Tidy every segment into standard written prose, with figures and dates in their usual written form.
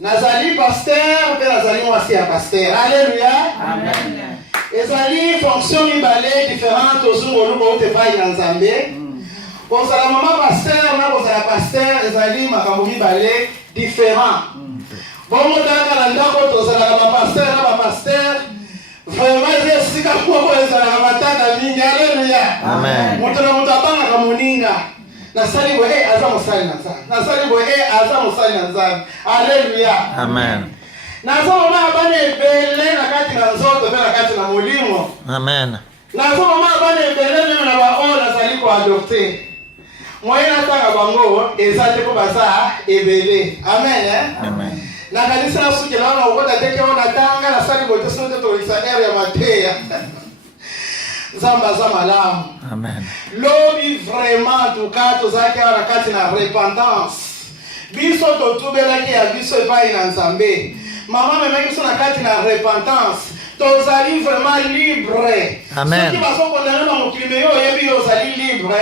Nazali pasteur, pe nazali mwasi ya pasteur. Alléluia. Amen. Ezali fonction mibale différente ozungolu ko te pai na Nzambe. Kozala mama pasteur na kozala pasteur ezali makambo mibale différent. Bongo taka na ndako tozala ba pasteur na ba pasteur. Vraiment c'est sika moko ezala na matata mingi. Alléluia. Amen. Moto na moto abanga ka moninga. Nasali bo aza mosali na Nzambe. Nasali bo aza mosali na Nzambe. Alléluia. Amen. Nazoma abane ebele na kati na nzoto pe na kati na molimo. Amen. Nazoma abane ebele na ba o nazali ko adopter. Moyena tanga bango ezate ko baza ebele. Amen. Amen. Na kanisa na suki na ukota teke ona tanga na sali bote sote to isa area Mateya. Zamba za malamu. Amen. Lobi vraiment tukato zake na kati na repentance. Biso to tubela ki ya biso epai na Nzambe. Maman me meki so na kati na repentance. Tozali vraiment libre. Amen. Ceux qui sont condamnés dans mon crime yo yebi yo zali libre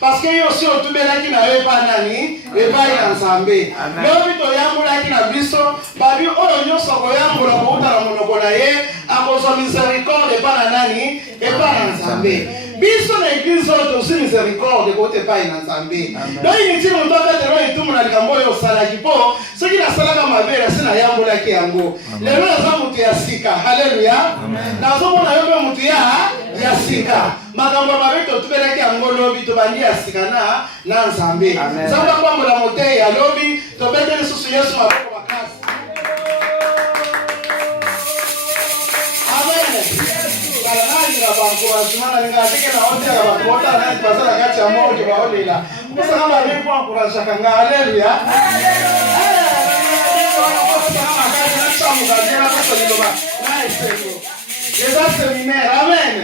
parce que yo si otubela ki na yo pa nani epai na Nzambe. Lobi to yambula ki na biso babi oyo nyoso ko yambula ko uta na monoko na ye akozo miséricorde pa na nani epai na Nzambe. Biso na église oyo tosi miséricorde ko te pai na Nzambe. Donc initi moto akatelo itumu na likambo yo salaki po soki na salaka mabela sina yambula ki yango. Lelo naza mutu ya sika. Haleluya. Nazomona yo pe mutu ya sika. Makambo mabe to tubelaki yango lobi to bandi ya sika na Nzambe. Nzambe kwambola moteyi ya lobi to bete lisusu Yesu maboko makasi. Amen. Nani na banko wasimana ningatike na wote ya bakota na pasala kati ya moyo baolela. Kusa kama ni kwa kurasha kanga. Haleluya. Les séminaires, amen.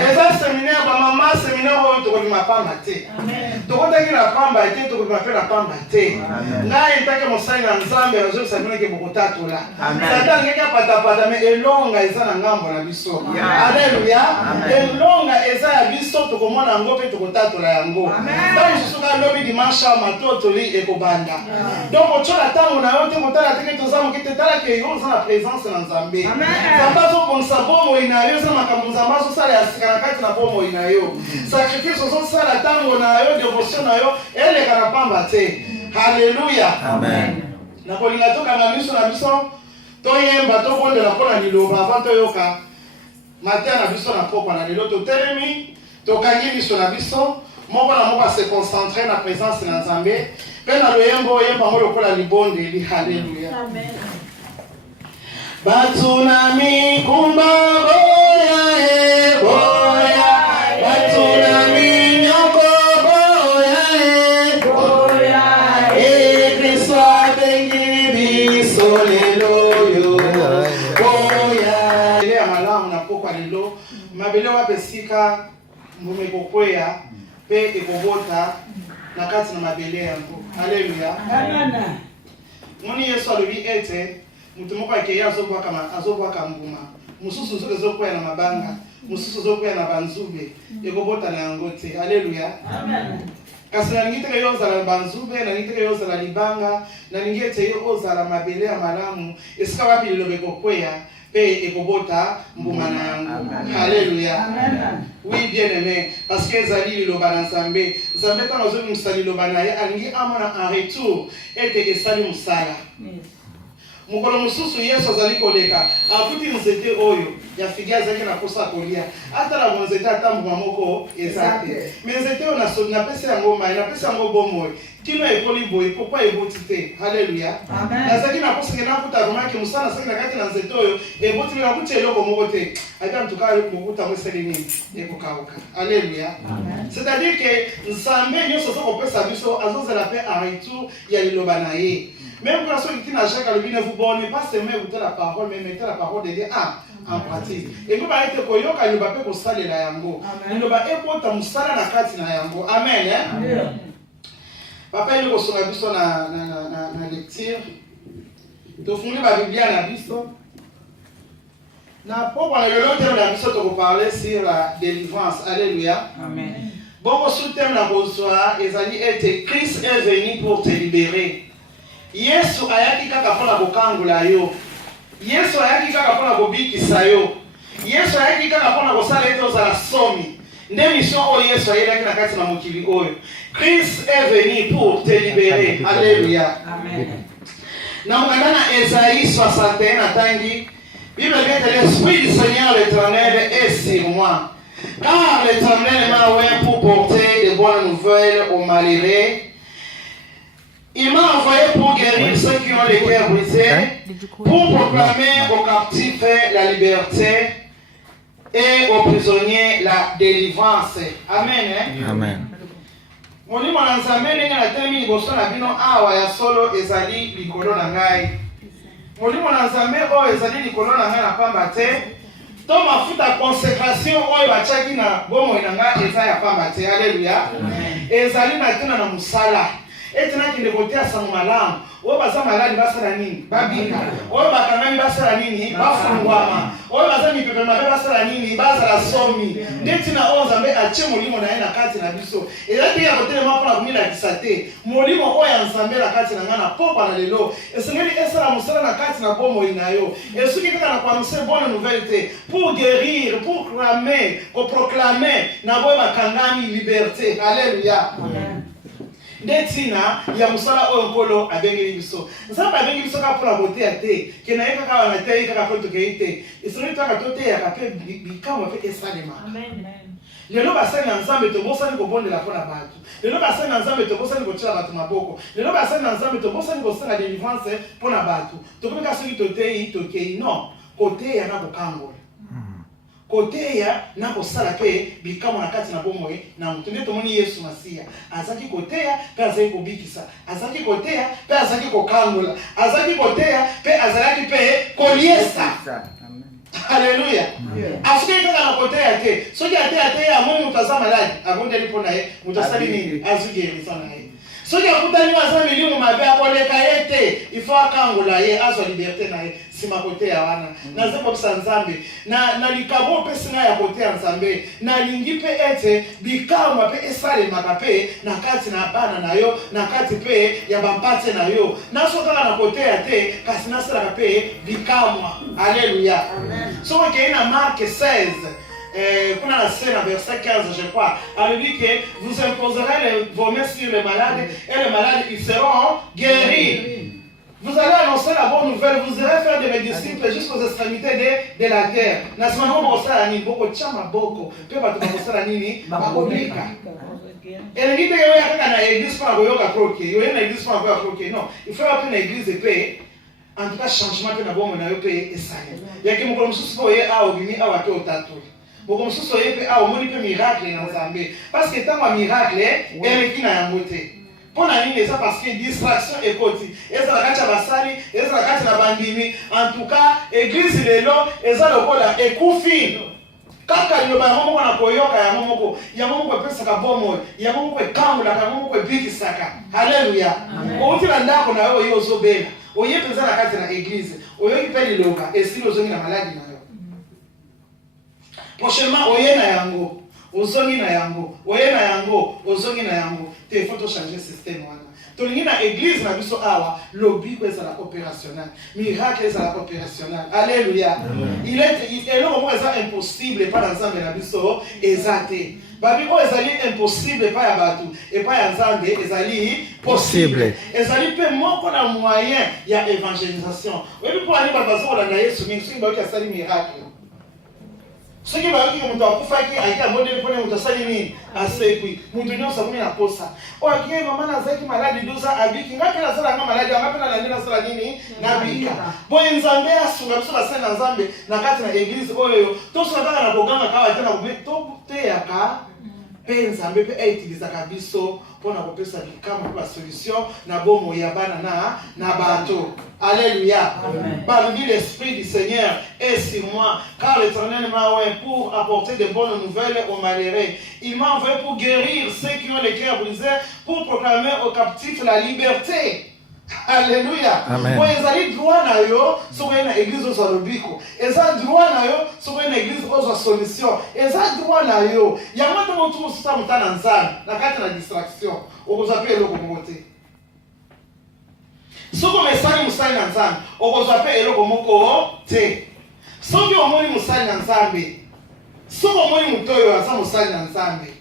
Les séminaires, maman séminaire où tu vas pas mater. Tu vas te dire la pamba et tu vas faire la pamba té. Là, il t'a que mon sang en Nzambe, je sais que beaucoup t'attends là. Satan n'est pas ta mais elonga eza na ngambo na biso. Alléluia. Elonga eza ya biso to komona ngo pe to kotatola yango. Donc je suis là lobi dimanche matoto li ekobanda. Donc ochola tango na yote motala teke tozamu kite tala ke yo za présence na Nzambe. Zambazo konsa bomo inayo za makambo zambazo sala ya sikana kati na bomo inayo. Sacrifice zo sala tango na yo devotion na yo ele kana pamba te. Hallelujah. Amen. Na kolinga toka na miso na biso toyemba to bonde la pona liloba avant to yoka. Matin na biso na pokwa na lelo to telemi to kangi biso na biso moko na moko se concentrer na présence na Nzambe. Pe na loyembo yemba mo lokola libonde li. Hallelujah. Amen. Batunami kumba boya boya batunami nyoko boya boya Kristo bengi biso lelo yo boya ile ya malamu na pokwa lelo mabele wa besika mbume kokwea pe ekobota na kati na mabele yango. Haleluya. Amen. Moni Yesu alobi ete mutu moko akeya azobwaka mbuma mususu zokwea na mabanga mususu zokwea na banzube ekobota na yango te. Haleluya. Amen. Kasi na ningiteke yo ozala banzube na ningiteke yo ozala libanga na ningete yo ozala mabele ya malamu esika wapi liloba ekokwea pe ekobota mbuma na yango. Haleluya. Amen. Oui bien aimé parce que ezali liloba na Nzambe. Nzambe tano ozobi musala liloba na ye alingi amona en retour ete esali musala. Mukolo mususu Yesu azali koleka akuti nzete oyo ya figia zake na kosa kolia hata la nzete atambuma moko ezate mais nzete oyo na pesa yango mai na pesa yango bomoy kino ekoli boy pourquoi eboti te. Haleluya. Amen. Nazaki na kosa kena kuta romaki musana saki na kati na nzete oyo eboti na kuti eloko moko te ata ntuka mokuta mweseli nini ekokauka. Haleluya. Amen. C'est-à-dire que Nzambe nyoso soko pesa biso azozela pe en retour ya liloba na ye. Même quand ceux qui n'achètent à l'objet ne vous bornez pas seulement écouter la parole, mais mettez la parole de Dieu en pratique. Et nous allons être koyo quand nous allons faire ça de la yango. Nous allons être pour musala na kati na yango. Amen. Amen. Papa il nous reçoit biso na lecture. To funi ba Biblia na biso. Na pour le long terme na biso to parler sur la délivrance. Alléluia. Amen. Bon sous thème na reçoit ezali était Christ est venu pour te libérer. Yesu ayaki kaka pona kokangula yo. Yesu ayaki kaka pona kobikisa yo. Yesu ayaki kaka pona kosala ete ozala somi. Nde mission oyo Yesu ayelaki na kati na mokili oyo. Christ est venu pour te libérer. Alléluia. Amen. Na mokanda na Esaïe 61 atangi, Bible dit l'Esprit du Seigneur l'Éternel est sur moi. Car l'Éternel m'a envoyé pour porter de bonnes nouvelles aux malheureux. Il m'a envoyé pour guérir ceux qui ont les cœurs brisés, pour proclamer aux captifs la liberté et aux prisonniers la délivrance. Amen. Amen. Molimo na Nzambe ndenge na telemi liboso na bino awa ya solo ezali likolo na ngai. Molimo na Nzambe oyo ezali likolo na ngai na pamba te. To mafuta consécration oyo batiaki na bomoi na ngai eza ya pamba te. Alléluia. Ezali na tena na musala. Etena kinde kotea sango malamu. Oyo baza maladi basala nini? Babika. Oyo bakangami basala nini? Bafungwama. Oyo baza mipepe mabe basala nini? Bazala somi. Ndeti na oyo Nzambe atie molimo na ye na kati na biso. Ezali ya kotelema mpona komilakisa te. Molimo oyo ya Nzambe na kati na nga na pokwa na lelo. Esengeli esala mosala na kati na bomoi na yo. Esuki kaka na koannoncer bonne nouvelle te. Pour guérir, pour clamer, pour proclamer na boyo bakangami liberté. Alléluia. Amen. Ndetina ya musala oyo nkolo abengeli biso. Nzambe abengeli biso kaka mpona koteya te. Kena ye kaka wana te, ye kaka mpo tokei te. Esengeli toyaka toteyaka mpe bikamwa mpe esalemaka. Lelo basali na Nzambe tobosani kobondela mpona bato. Lelo basali na Nzambe tobosani kotiela bato maboko. Lelo basali na Nzambe tobosani kosenga délivrance mpona bato. Tokobika soki toteyi tokei non. Koteya na kokangola. Koteya na kosala pe bikamo na kati na bomoi na mutu nde tomoni Yesu Masiya azaki koteya pe azaki kobikisa, azaki koteya pe azaki kokangola, azaki koteya pe azalaki pe koliesa. Alléluia. Asuki kaka na koteya te soki ateya te amoni mutu aza maladi abondeli mpo na ye mutu asali nini azugerisa na ye. Soki akutani aza milimo mabe akoleka ye te il faut akangola ye azwa liberté na ye sima koteya wana. Nazebokisa Nzambe na likabo pe singa ya koteya Nzambe nalingi pe ete bikamwa pe esalemaka pe na kati na bana na yo na kati pe ya bampate na yo nasokaka na koteya te kasi nasalaka pe bikamwa. Alléluia. Soki okei na Marc 16 qu'on a la scène à verset 15, je crois, elle dit que vous imposerez vos mains sur les malades et les malades ils seront guéris. Vous allez annoncer la bonne nouvelle, vous irez faire de mes disciples jusqu'aux extrémités de la terre. Nasimama mosala nini boko chama boko pe bato mosala nini bakolika. Et ngite yo ya kaka na église pour koyoka kroke, yo na église pour koyoka kroke. Non, il faut appeler une église de paix. En tout cas changement pe na bomo na yo pe esale. Yaki mokolo mususu ko ye a obimi a wato otatu. Boko mususu yepe a omoni pe miracle na Nzambe parce que tant miracle eleki na yango te. Pona nini eza parce que distraction ekoti. Eza na kati ya basali, eza na kati na bandimi. En tout cas, église lelo eza lokola ekufi. Kaka liloba ya moko na koyoka ya moko. Ya moko epesaka bomo, ya moko ekangula, ya moko ebikisaka. Haleluya. Outi na ndako na yo ozobela. Oyepeza na kati na église. Oyoki pe liloba esili ozongi na maladi na yo. Prochainement, oye na yango, ozongi na yango, oye na yango, ozongi na yango. Il faut changer le système. Tolingi na église na biso awa, lobby ko ezala opérationnel, miracle ezala opérationnel. Alléluia. Il est non eza impossible pas dans Nzambe na biso ezate. Babi ko ezali impossible pas ya batu et pas ya Nzambe ezali possible. Ezali pe moko na moyen ya évangélisation. Webi po ani babazo la na Yesu mingi soki ba ki asali miracle. Soki bayoki mutu akufaki aiki abondeli mpona mutu asali nini asekwi mutu nyonso akumi na posa oyo akiki mama nazalaki maladi 12 ans abiki nga mpe nazalanga maladi anga mpe nalandi nasala nini nabika boye Nzambe asunga biso basali na Nzambe na kati na église oyo tosuna kaka na koganga kawa te na toteyaka mpe Nzambe mpe autilisaka biso mpona kopesa bikama mpe basolution na bomo ya bana na bato. Alléluia. Parmi l'Esprit du Seigneur est sur moi, car l'Éternel m'a envoyé pour apporter de bonnes nouvelles aux malheureux. Il m'a envoyé pour guérir ceux qui ont les cœurs brisés, pour proclamer aux captifs la liberté. Alléluia. Bon, ezali droit na yo, soko na église ozo lobiko. Ezali droit na yo, soko na église ozo solution. Ezali droit na yo. Yango to motu sa mutana nzana, na kati na distraction. Okoza pe eloko mote. Soki omesali musali na Nzambe, okozwa pe eloko moko te. Soki omoni musali na Nzambe, soki omoni mutu oyo aza musali na Nzambe,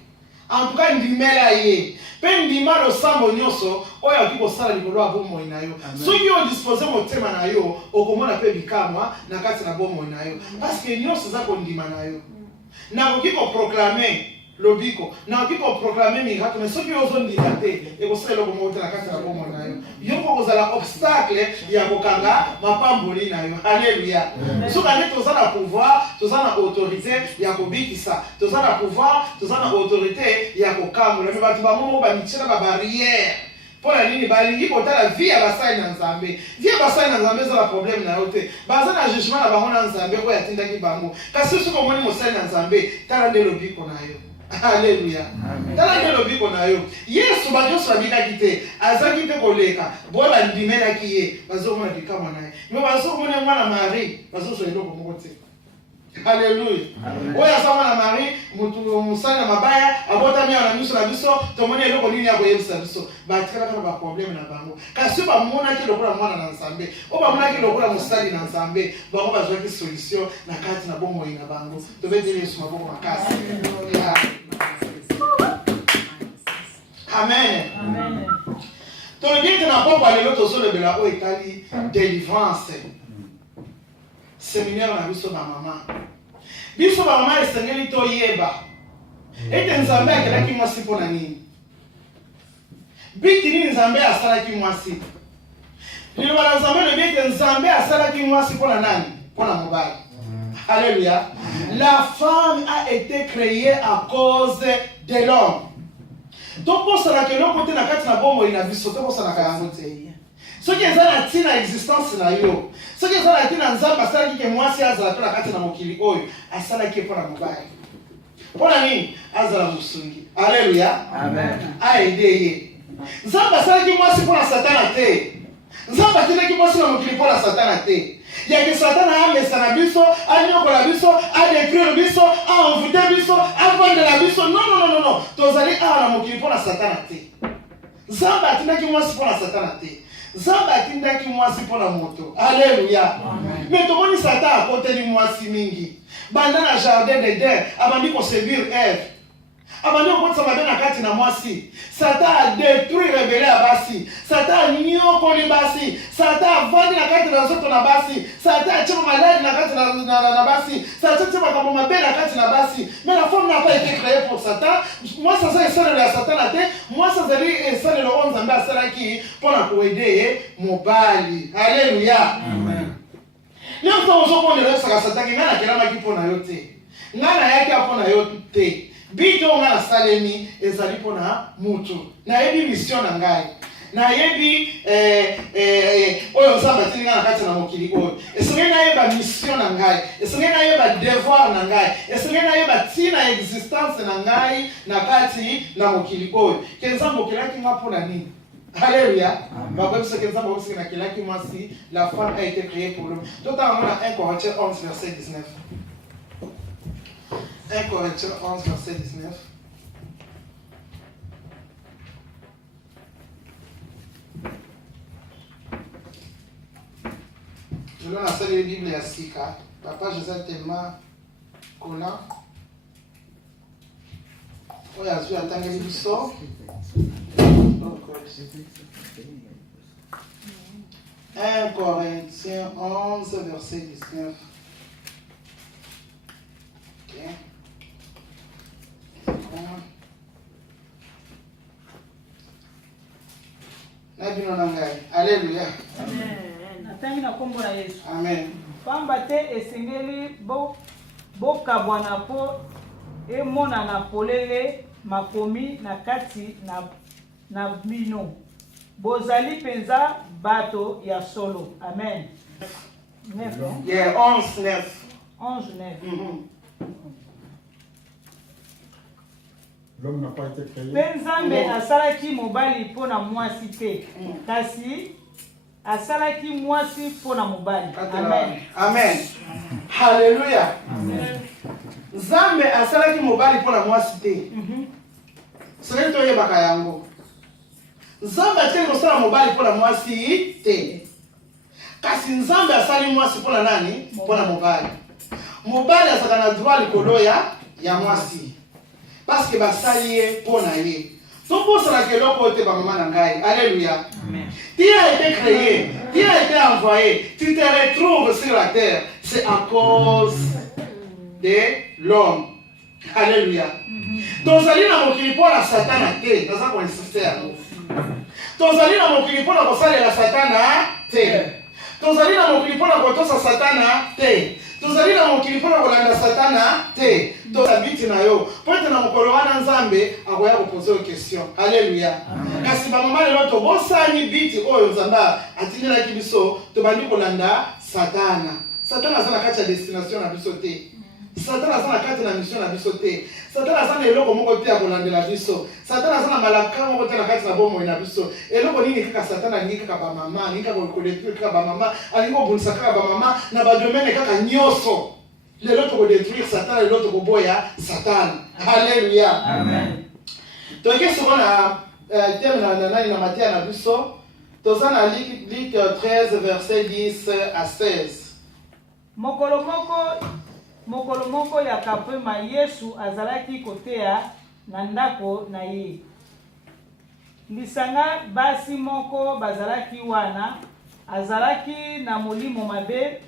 en tout cas ndimela ye. Pe ndima losambo nyonso oyo akoki kosala likolo ya bomoi na yo. Soki odispose motema na yo, okomona pe bikamwa na kati na bomoi na yo. Parce que nyonso eza kondima na yo. Nakoki koproklame lobiko, nakoki koproklame miracle, mais soki ozondima te, ekosala eloko moko te na kati na bomoi na yo. Yo kozala obstacle ya kokanga mapamboli na yo. Alléluia. Soki ane toza na pouvoir, toza na autorité ya kobikisa, toza na pouvoir, toza na autorité ya kokambola. Mais bato bamomo bamitina ba barrière. Pour la ligne balingi kotala vie ya basali na Nzambe. Vie ya basali na Nzambe za la problème na yo te. Baza na jugement na bango na Nzambe ko yatindaki bango. Kasi soki omoni mosali na Nzambe, tala nde lobiko na yo. Alléluia. Tala nde lobiko na yo. Yesu bajoso babikaki te, azaki te koleka. Boye bandimelaki ye, bazomona bikamwa na ye. Mais bazomona mwana Marie, bazoso eloko moko te. Alléluia. Oya sama na Marie, mutu musana mabaya, abota mia na miso na biso, tomone eloko nini ya koyebisa biso. Batikala kana ba problème na bango. Kasi ba mona ki lokola mwana na Nzambe. O ba mona ki lokola musali na Nzambe, bango bazwa ki solution na kati na bomo ina bango. Tobedi Yesu maboko makasi. Alléluia. Amen. Amen. Tolobite na pokwa lelo tozole bela o etali délivrance. Séminaire na biso ba mama. Biso ba mama esengeli to yeba. Ete Nzambe akelaki mwasi pona nini? Biti nini Nzambe asalaki mwasi? Lilo bala Nzambe le biti Nzambe asalaki mwasi pona nani? Pona mobali. Alléluia. La femme a été créée à cause de l'homme. Donc pour ça que l'on côté na kati na bombo ina biso to pour ça na kayango te. Ce qui est na tina existence na yo. Ce qui est na tina Nzambe asalaki ke mwasi azala to na kati na mokili oyo, asalaki pona mobali. Pona nini? Azala musungi. Alléluia. Amen. Aideye. Nzambe asalaki mwasi pona Satana te. Nzambe asalaki mwasi na mokili pona Satana te. Ya que Satan a amesa na biso, a nyoko la biso, a détruire biso, a envoûter biso, a vendre la biso. Non. Tozali a na mokili pona Satana te. Nzambe atindaki mwasi pona Satana te. Nzambe atindaki mwasi pona moto. Alléluia. Mais tomoni Satan akoteli mwasi mingi. Banda na jardin d'Eden, abandi ko séduire Ève. Abandi okotisa mabe na kati na mwasi. Satan a détruit rebelle ya basi. Satan nyokoli basi. Satan vandi na kati na nzoto na basi. Satan atima malade na kati na basi. Satan atima makambo mabe na kati na basi. Mais la femme n'a pas été créée pour Satan. Moi ça c'est ça la Satan a été. Moi ça c'est ça le Nzambe asalaki pona koede mobali. Alléluia. Amen. Leo tozokona leo saka Satan ngana kelama kipona yote. Ngana yake apona yote. Bito ngana salemi ezali pona mutu. Na yebi mission na ngai. Na yebi oyo Nzambe atindi ngana kati na mokili oyo. Esenge na yeba mission na ngai. Esenge na yeba devoir na ngai. Esenge na yeba tina existence na ngai na kati na mokili oyo. Ke Nzambe okelaki nga pona nini? Alléluia. La femme a été créée pour l'homme. Tout à l'heure, 1 Corinthiens 11, verset 19. 1 Corinthiens 11, verset 19. Je vais lancer la Bible à Sika. Papa, je sais tellement qu'on a. Oui, je suis attendre les bisous. 1 Corinthiens 11, verset 19. Ok. Alléluia. Amen. Pamba te esengeli bokabwana po emonana polele makomi na kati na bino. Bozali penza bato ya solo. Amen. 9. Yeah, 11, 9. 11, 9. L'homme n'a pas été créé. Penzambe asalaki mobali pona mwasi te. Kasi asalaki mwasi pona mobali. Amen. Amen. Alléluia. Amen. Nzambe asalaki mobali pona mwasi te. Sele to yebaka yango. nzambe ateli kosala mobali mpona mwasi te. Kasi nzambe asali mwasi mpona nani? Mpona mobali. Mobali azaka na droit likolo ya mwasi. Parce que basali ye mpona ye. Tokosala keloko te bamama na ngai. Alléluia. Amen. Tu as été créé, tu as été envoyé, tu te retrouves sur la terre. C'est à cause de l'homme. Alléluia. Tozali na mokili mpona satana te. Naza koinsiste yango. Tozali na mokili mpona kosalela satana te. Tozali na mokili mpona kotosa satana te. Tozali na mokili mpona kolanda satana te. Tozabiti na yo. Po ete na mokolo wana nzambe akoya kopose yo question. Alléluia. Kasi bamama lelo tobosani biti oyo nzambe atindelaki biso tobandi kolanda satana. Satana aza na kati ya destination na biso te. Satana aza na kati na mission na biso te. Satana aza na eloko moko te ya kolandela biso. Satana aza na malaka moko te na kati na bomoi na biso. Eloko nini kaka satana alingi kaka bamama, alingi kaka kodetruire kaka bamama, alingi kobundisa kaka bamama na badomene kaka nyonso. Lelo tokodetruire satana, lelo tokoboya satana. Alléluia. Amen. Toke souvent na thème na nani na Matthieu na biso. Toza na Luc 13 verset 10 à 16. Mokolo moko ya kapema Yesu azalaki koteya na ndako na ye. Lisanga basi moko bazalaki wana, azalaki na molimo mabe,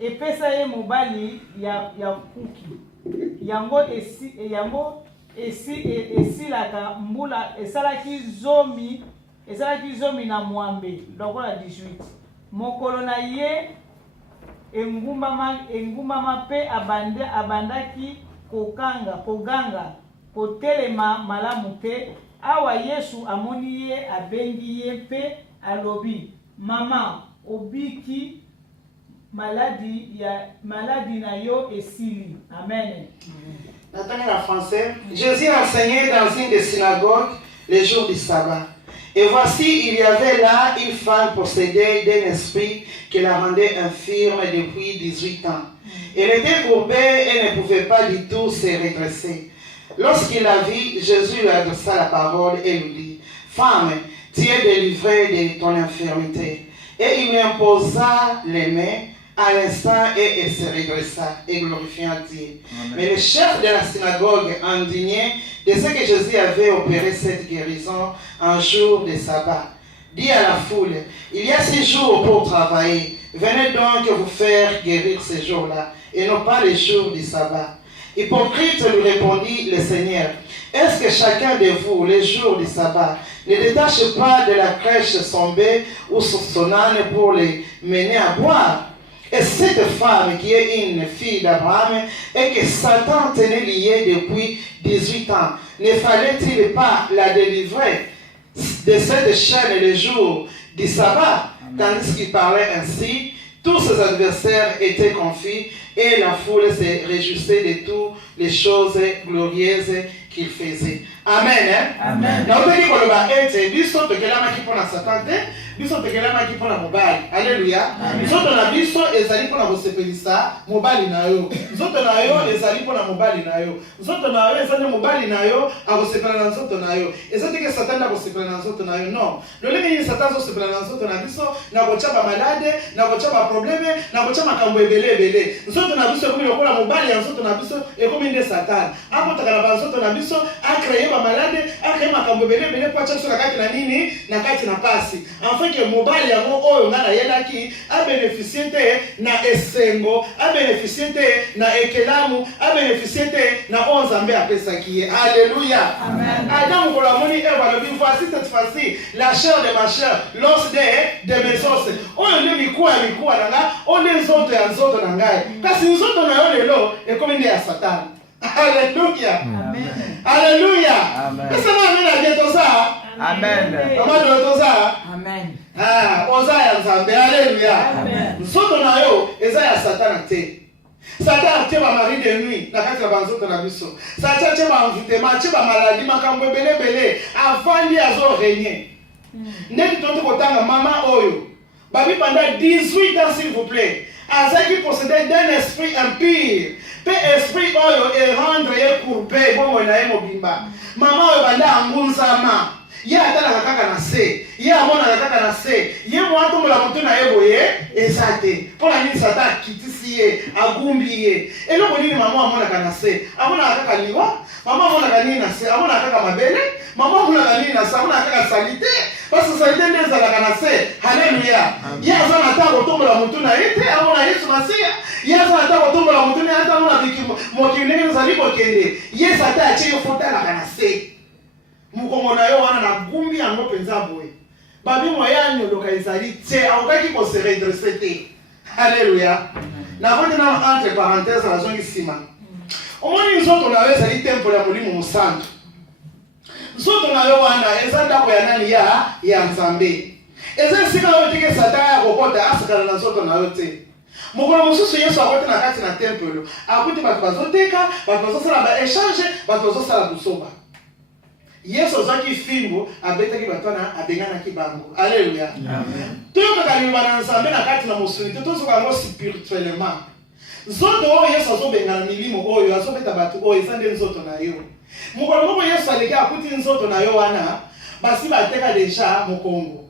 epesa ye mobali ya kuki. Yango esilaka mbula esalaki zomi na mwambe lokola 18. Mokolo na ye engumama pe abandaki koganga kotelema malamu te. Awa Yesu amoni ye abengi ye pe alobi, mama obiki maladi na yo esili. Amen. Nathalie en français. Jésus enseignait dans une des synagogues les jours du sabbat. Et voici, il y avait là une femme possédée d'un esprit qui la rendait infirme depuis 18 ans. Elle était courbée et ne pouvait pas du tout se redresser. Lorsqu'il la vit, Jésus lui adressa la parole et lui dit, « Femme, tu es délivrée de ton infirmité. » Et il lui imposa les mains à l'instant et elle se redressa et glorifiant Dieu. Amen. Mais le chef de la synagogue, indigné de ce que Jésus avait opéré cette guérison un jour de sabbat, dit à la foule, il y a 6 jours pour travailler, venez donc vous faire guérir ces jours-là, et non pas les jours du sabbat. Hypocrite, lui répondit le Seigneur, est-ce que chacun de vous, les jours du sabbat, ne détache pas de la crèche son bœuf ou son âne pour les mener à boire? Et cette femme qui est une fille d'Abraham et que Satan tenait liée depuis 18 ans, ne fallait-il pas la délivrer de cette chaîne le jour du sabbat? Tandis qu'il parlait ainsi, tous ses adversaires étaient confus et la foule se réjouissait de toutes les choses glorieuses qu'il faisait. Amen. Amen. Na obeli koloba ete biso tokelamaki mpona Satan te, biso tokelamaki mpona mobali. Alléluia. Nzoto na biso ezali mpona kosepelisa mobali na yo. Nzoto na yo ezali mpona mobali na yo. Nzoto na yo ezali mobali na yo akosepela na nzoto na yo. Ezali ke Satan akosepela na nzoto na yo. Non. Lolenge ni Satan azosepela na nzoto na biso na kotia ba malade, na kotia ba probleme, na kotia makambo ebele. Nzoto na biso ekomi lokola mobali ya nzoto na biso ekomi nde Satan. Akotaka na ba nzoto na biso akreye ba malade, akreye makambo ebele kwa chaso na kati na nini, na kati na pasi. Enfin que mobali yango oyo ngana yelaki a bénéficier te na esengo, a bénéficier te na ekelamu, a bénéficier te na onzambe apesaki ye. Alléluia. Amen. Adam ko la moni Eva le voici cette fois-ci la chair de ma chair, l'os de mes os. Oyo nde mikuwa nanga, ole nzoto ya nzoto na ngai. Kasi nzoto na yo lelo ekomi nde ya Satan. Alléluia. Amen. Alléluia. Amen. Est-ce que vous avez dit ça? Amen. Comment tu as ça? Amen. Ah, oza ya nzambe. Alléluia. Amen. Nzoto na yo eza ya Satan te. Satan te ba mari de nuit na kati ya banzoto na biso. Satan te ba envoûtement, te ba maladie makambo ebele avant azo régner. Ndeti tonto kotanga mama oyo. Babi pendant 18 ans s'il vous plaît. azaki possédé d'un esprit impur pe esprit oyo erendre ye courbé bongo na ye mobimba mama oyo banda angunzama ye atalaka kaka na se ye amonaka kaka na se ye mwatombola moto na ye boye eza te mpona nini sata akitisi ye agumbi ye eloko nini mama amonaka na se amonaka kaka liwa mama amonaka nini na se amonaka kaka mabele mama amonaka nini na se amonaka kaka salite parce salite nde ezalaka na se halleluya ye aza na ntango kotombola motu na ye te amona yesu masiya ye aza na ntango kotombola motu na ye ata amona mokili ndenge ezali kokende ye sata atie yo fotalaka na se mukongo na yo wana na gumbi yango penza boye babi moya nyoloka ezali te akokaki kose redresse te halleluya na kote na entre parenthèse nazongi nsima omoni nzoto na yo ezali temple ya molimo mosantu nzoto na yo wana eza ndako ya nani ya nzambe eza esika oyo teke satan ya kokota asakana na nzoto na yo te mokolo mosusu yesu akoti na kati na temple akuti bato bazoteka bato bazosala baéchange bato bazosala busoba yesu azwaki fimbo abetaki bato wana abenganaki bango alleluya toyokaka liloba na nzambe na kati na mosuni te tozoka yango spirituellement nzoto oyo yesu azobengana milimo oyo azobeta bato oyo eza nde nzoto na yo mokolo moko yesu aleki akuti nzoto na yo wana basi bateka deja mokongo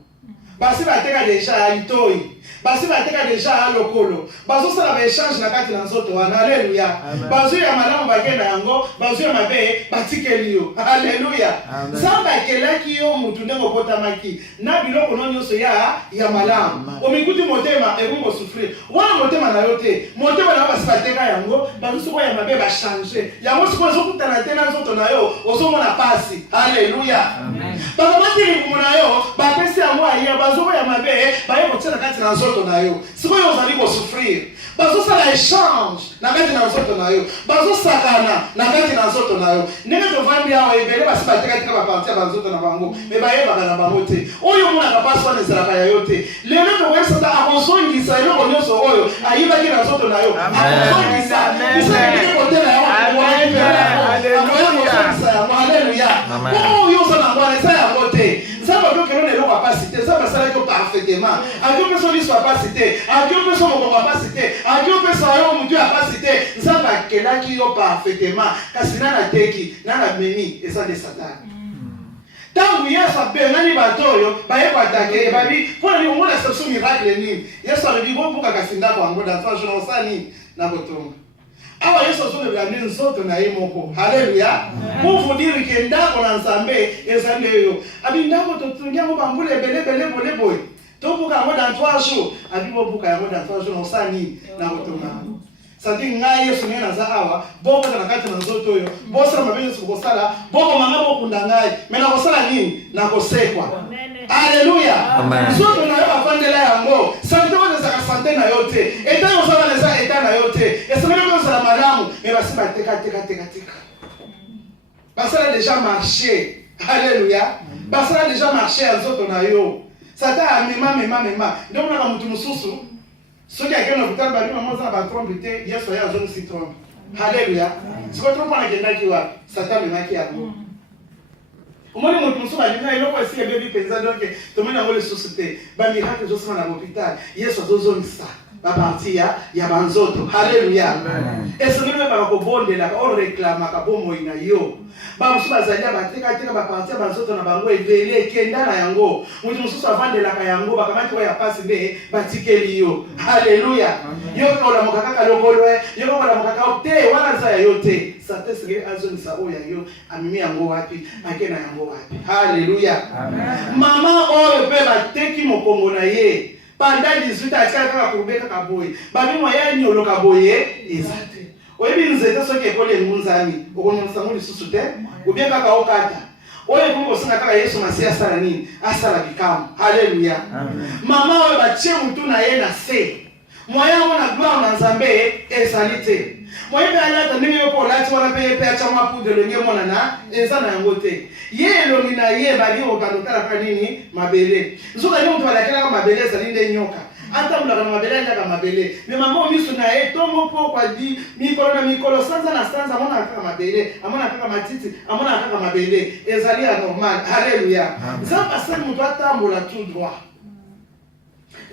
basi bateka deja litoi basi bateka deja lokolo bazosala baéchange na kati na nzoto wana halleluya bazwi ya malamu bakenda yango bazwi ya mabe batikeli yo halleluya nzambe akelaki yo mutu ndenge obotamaki na biloko no nyonso ya malamu omikuti motema ebungo souffrir wana motema na yo te motema na yo basi bateka yango bazosiko ya mabe bachange yango sikoyo ezokutana te na nzoto na yo ozomona pasi halleluya bakamati libumu na yo bapesi yango aya bazokoya mabe baye kotia na kati na nzoto na yo sikoyo ozali kosouffrir bazosala échange na kati na nzoto na yo bazosakana na kati na nzoto na yo ndenge tovandi awa ebele basi batekatika baparti ya banzoto na bango me bayebaka na bango te oyo omonaka pasi wana ezalaka ya yo te lelo tokoyesata akosongisa eloko nyonso oyo ayibaki na nzoto na yo akosongisa bisaekeke kote na yango akosongisa yango halleluya oyo oza na ngwana eza yango te nzambe akokelo eloko apasi te nzambe asalaki yo parfaitement akiopesa biso apasi te akiopesa mokongo apasi te akiopesa yo motu apasi te nzambe akelaki yo parfaitement kasi nana teki nana memi eza nde satani ntango yesu abengani bato oyo bayekwatake babi mpona nini omona exception miracle nini yesu alobi bobuka kasi ndako yango danfa jona osala nini na kotonga awa yesu azolobela nde nzoto na ye moko halleluya pour vous dire ke ndako na nzambe eza nde yo abi ndako totongi yango bambula ebelebele boye boye tobuka yango dans 3 jours abi bobuka yango dans 3 jours na osala nini na kotonga yango sadi ngai yesu ngai naza awa bokota na kati na nzoto oyo bosala mabe nyonso bokosala bokomanga bokunda ngai me nakosala nini nakosekwa alleluya nzoto na yo bafandela yango sante oyo ezaka sante na yo te eta yo osala eza eta na yo te esengeli kozala malamu me basi bateka basala deja marché alleluya basala deja marché ya nzoto na yo sata amema nde omonaka motu mosusu soki akende kutala bali mama oza na batrompe te yesu aye azongisi trompe halleluya sikoyo trompe wana akendaki wapi satan amemaki yango omoni motu mosusu alinga eloko esi ebebi mpenza donke tomoni yango lisusu te bamiracle ezosima na hôpital yesu azozongisa baparti ya banzoto halleluya esengeli oyebaka kobondelaka oreklamaka bomoi na yo bamosusu bazali ya batekateka baparti ya banzoto na bango ebele ekenda na yango motu mosusu avandelaka yango bakamaki oyo ya pasi nde batikeli yo halleluya yo kaka olamoka kaka lokolo yo kaka olamoka kaka te wana nza ya yo te satan esengeli azongisa oyo ya yo amemi yango wapi ake na yango wapi halleluya mama oyo mpe bateki mokongo na ye pendant 18 ans kaka kurubeka kaboye babi moya nyoloka boye ezate oyebi nzete soki ekole ngunzami okonomisa ngo lisusu te obie kaka okata oyo kongo osenga kaka yesu masiya asala nini asala bikamu halleluya mama oyo batie mutu na ye na se moya ngo na gloire na nzambe ezali te moye mpe alata ndenge yo mpo olati wana mpe ye mpe atya mwa poudre elongi emonana eza na yango te ye elongi na ye bali okandotalaka nini mabele nzoka nde moto balakelaka mabele ezali nde nyoka atambulaka na mabele aliaka mabele me mama miso na ye tongo mpo kwadi mikolo na mikolo sanza na sanza amonaka kaka mabele amonaka kaka matiti amonaka kaka mabele ezali ya normal halleluya nzambe asali moto atambola tout droit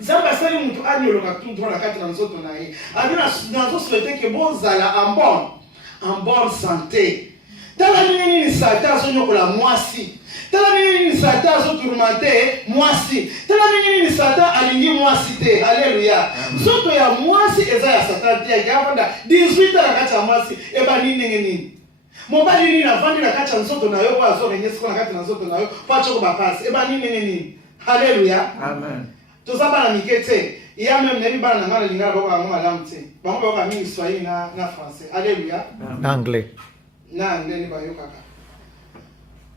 Nzambe asali mutu anyoloka tout droit na kati na nzoto na ye. Abina nazo souhaiter que bozala en bonne santé. Tala nini Satan so nyokola mwasi. Tala nini Satan so tourmenter mwasi. Tala nini Satan alingi mwasi te. Alléluia. Nzoto ya mwasi eza ya Satan te. Yakavanda 18 na kati ya mwasi eba nini. Mobali nini avandi na kati ya nzoto na yo kwa azore nyesi na kati na nzoto na yo pacho ko bapasi eba nini. Alléluia. Amen. Tozaba na mikete. Ya même nani bana na ngala lingala boko ngoma lamte. Bango boko mingi Swahili na français. Alléluia. Anglais. Na ndeni ba yokaka.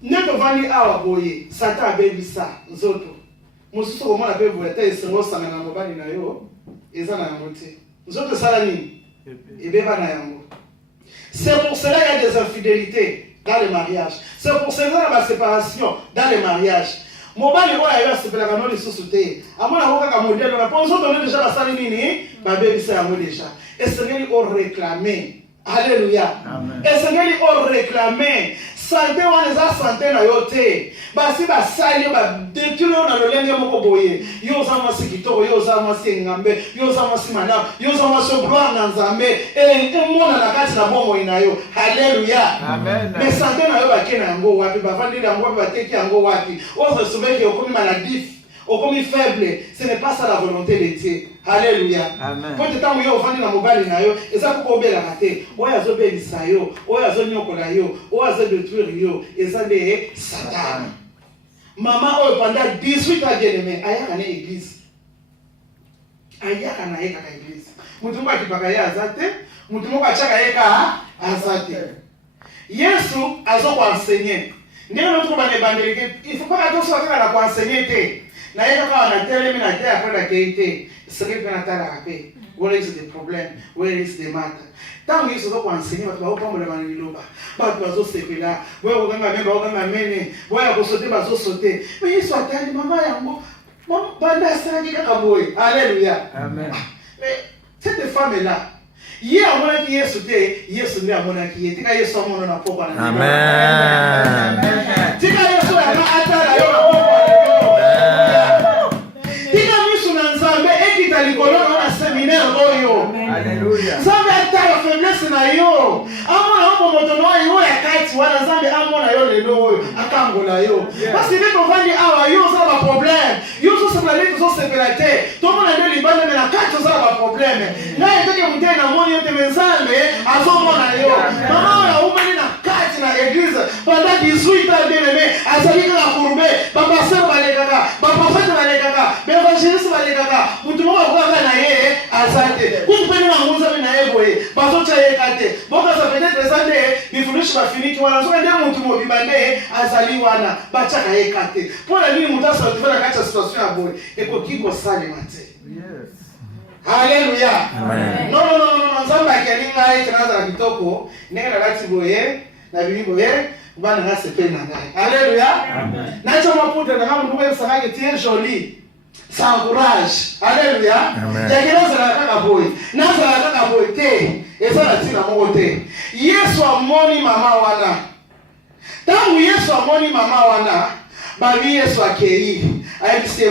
Neto vani awa boye, Satan abebisa nzoto. Mususu ko mona bebu eta esengo sanga na mobali na yo, eza na yango te. Nzoto sala nini? Ebeba na yango. C'est pour cela qu'il y a des infidélités dans les mariages. C'est pour cela qu'il y a des séparations dans les mariages. Mobali oya yo sepelaka no lisusu te. Amona ko kaka modèle na po nzoto ne déjà basali nini? Ba bebisa yango déjà. Esengeli o réclamer. Alléluia. Amen. Et Seigneur on réclamer santé wana za santé na yo te. Basi ba sali ba détruire na lolenge moko boye. Yo za mwasi kitoko, yo za mwasi ngambe, yo za mwasi mana, yo za mwasi gloire na Nzambe. Et mona na kati na bongo ina yo. Alléluia. Amen. Mais santé na yo ba kena yango wapi ba vandi yango ba teki yango wapi. Ose soubeki okomi maladif. Okomi faible, ce n'est pas ça la volonté de Dieu. Alléluia. Amen. Quand tu es au fond de la mobile, et ça pour obéir la raté. Oya zo belisa yo, oya zo nyokola yo, oya zo détruire yo, et ça de Satan. Maman pendant 18 ans bien-aimé, ayaka na église. Ayaka na église. Mutu moko akipaka ye azate, mutu moko achaka ye ka azate. Yesu azo ko enseigner. Ndenge notre bandebandelike, il faut pas attention à la ko enseigner. Na yeka kwa na telemi na tia après la qualité c'est que na tala rapé where is the problem where is the matter tant yesu ko enseigner watu ba kombo le maniloba ba bazo sepela wewe uganga memba uganga mene wewe ko sote bazo sote mais yesu atali mama yango banda sangi kaka boy. Alléluia. Amen. Mais cette femme là ye amona ki yesu te yesu ndi amona ki ye tika yesu amona na pokwa na amen tika yesu ama atala yo na pokwa na séminaire oyo. Alléluia. Nzambe atala faiblesse na yo. Amona ngo motono yo ya kati wana Nzambe amona yo lelo oyo akangola yo. Parce que ndio vandi awa yo za ba problème. Yo zo se plaît zo se pelate. To mona ndio libanda na kati za ba problème. Na yeteke mtende na moni yote Nzambe azomona yo. Mama ya umani na kati na église pendant 18 ans bien-aimé azalika na kurbe baba sema balekaka baba fete balekaka l'évangéliste balekaka mutu moko kwa na ye azate kumpeni na nguza na ye boye bazocha ye kate boka ça peut-être ça de bifundisho bafiniki wana so ndio mutu mobibande azali wana bachaka ye kate pona nini mutasa tufana kacha situation ya boye eko kiko sali mate. Yes. Alléluia. Amen. Non Nzambe akialinga ye kanaza kitoko nenge na kati boye na bibi boye bana ngase pe na ngai. Alléluia. Amen. Na chama puta na kama ndugu yesa ngake tie joli. Sans courage. Alléluia. Yakilaza la kaka boy. Naza la kaka boy te. Esa la tina moko te. Yesu amoni mama wana. Tangu Yesu amoni mama wana, babi Yesu akei. Ayebise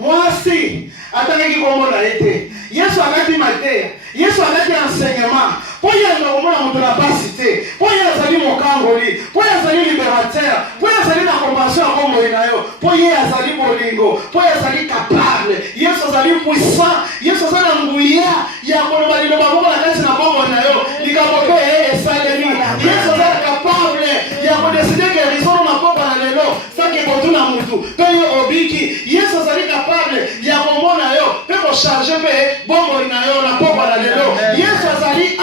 mwasi atangi komona ete. Yesu akati mateya. Yesu akati enseignement. Poya na komona mutu na basi te. Poya azali mokangoli. Poya azali libérateur. Poya azali na compassion kombo inayo. Poya azali bolingo. Poya azali capable. Yesu azali puissant. Yesu azali nguya ya koloba liloba boko na kasi na bongo inayo. Likaboke esalemi. Yesu azali capable ya kodeside ke risono na boko na lelo. Sake kotuna mutu. Peyo obiki. Yesu azali capable ya komona yo. Peko charger pe bongo inayo na boko na lelo. Yesu azali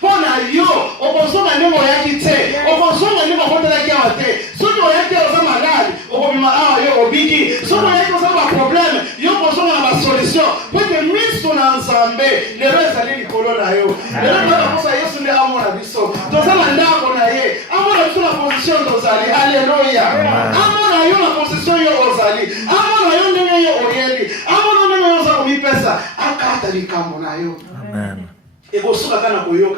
pona yo okozonga ndemo yaki te okozonga ndemo kotela ki awa te soki oyaki oza malade okobima awa yo obiki soki oyaki oza ba problème yo okozonga na ba solution po te miso na Nzambe lelo ezali likolo na yo lelo nakosa Yesu nde amona biso toza na ndako na ye amona biso na position tozali. Alléluia. Amona yo na position yo ozali amona yo ndenge yo oyeli amona ndenge yo oza komipesa akata likambo na yo. Amen. Et pour ceux qui ont eu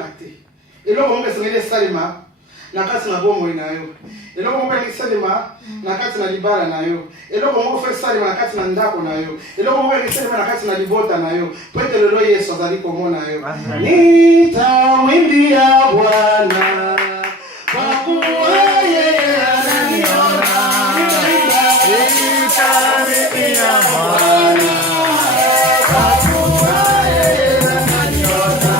le eloko moko esengeli esalema na kati na bomoi na yo. Eloko moko esalema na kati na libala na yo. Eloko moko fe salema na kati na ndako na yo. Eloko moko esalema na kati na libota na yo. Po ete lelo Yesu azali komona yo. Nitamwimbia Bwana kwa kuwa yeye ananiona. Nitamwimbia Bwana kwa kuwa yeye ananiona.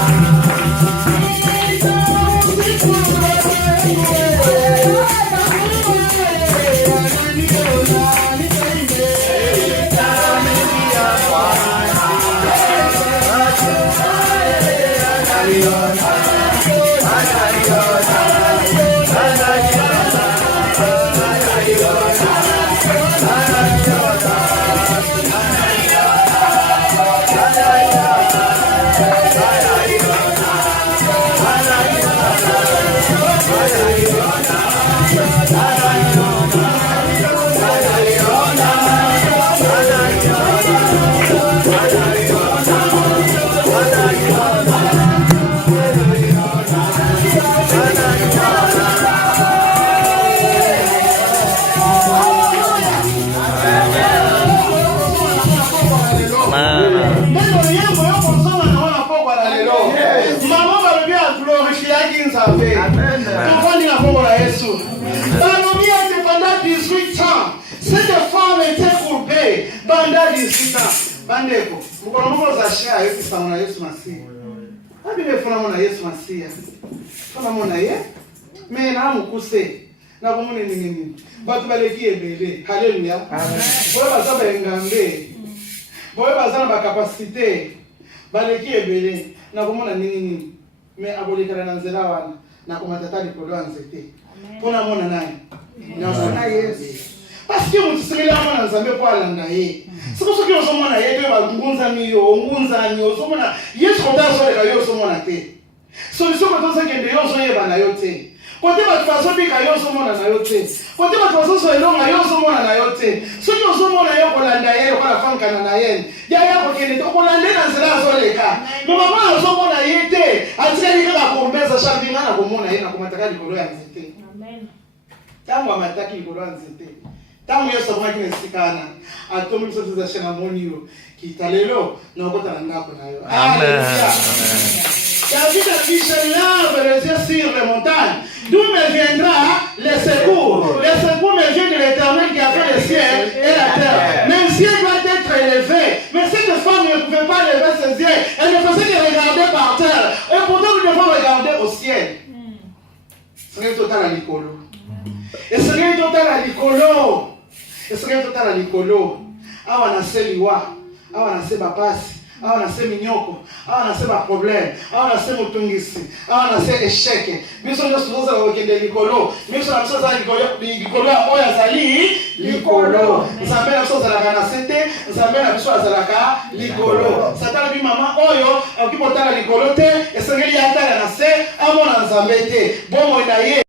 Cette femme était courbée pendant 18 ans. Bandeko, mukolo za shia Yesu sana Yesu Masiya. Abi mefuna mona Yesu Masiya. Funa mona ye? Me na mukuse. Na komune nini? Batu baleki ebele. Haleluya. Amen. Boye bazaba engambe. Boye bazana ba capacité. Baleki ebele. Na komuna nini? Me abolikana na nzela wana. Na komatata likolo nzete. Pona mona nani? Na mona Yesu. Parce que vous savez là on nzambe kwa landa ye. C'est pour ça que nous sommes na ye ba ngunza miyo, ngunza miyo, sommes na Yesu konda so le yo sommes na te. Solution ko to que yo so ye ba na yo te. Kote ba façon bi ka yo sommes na yo te. Kote ba façon so elo na yo sommes na yo te. So yo sommes na yo ko landa ye ko la fanka na ye. Ya ya ko kene to ko landa na zela so le ka. No mama so mo na ye te. Atika ni ka ko mbeza shabi ngana ko mo na ye na ko mataka likolo ya nzete. Amen. Tango amataki likolo ya nzete. Tangu Yesu amaki nesikana atomi biso za shena monio kitalelo na okota na ndako nayo. Amen. David a dit je lève les yeux sur les montagnes. D'où me viendra le secours? Le secours me vient de l'Éternel qui a fait le ciel et la terre. Mais le ciel doit être élevé. Mais cette femme ne pouvait pas lever ses yeux. Elle ne faisait que regarder par terre. Et pourtant nous devons regarder au ciel. C'est total à l'icolo. Et c'est total à l'icolo. Esoke totala likolo awa na seliwa awa na seba pasi awa na se minyoko awa na seba problème awa na se mutungisi awa na se échec biso nyo suza okende likolo biso na biso za likolo oya zali likolo nzambe na biso za la sete nzambe na biso za la likolo satana bi mama oyo akipotala likolo te esengeli atala na se amona nzambe te bomo na ye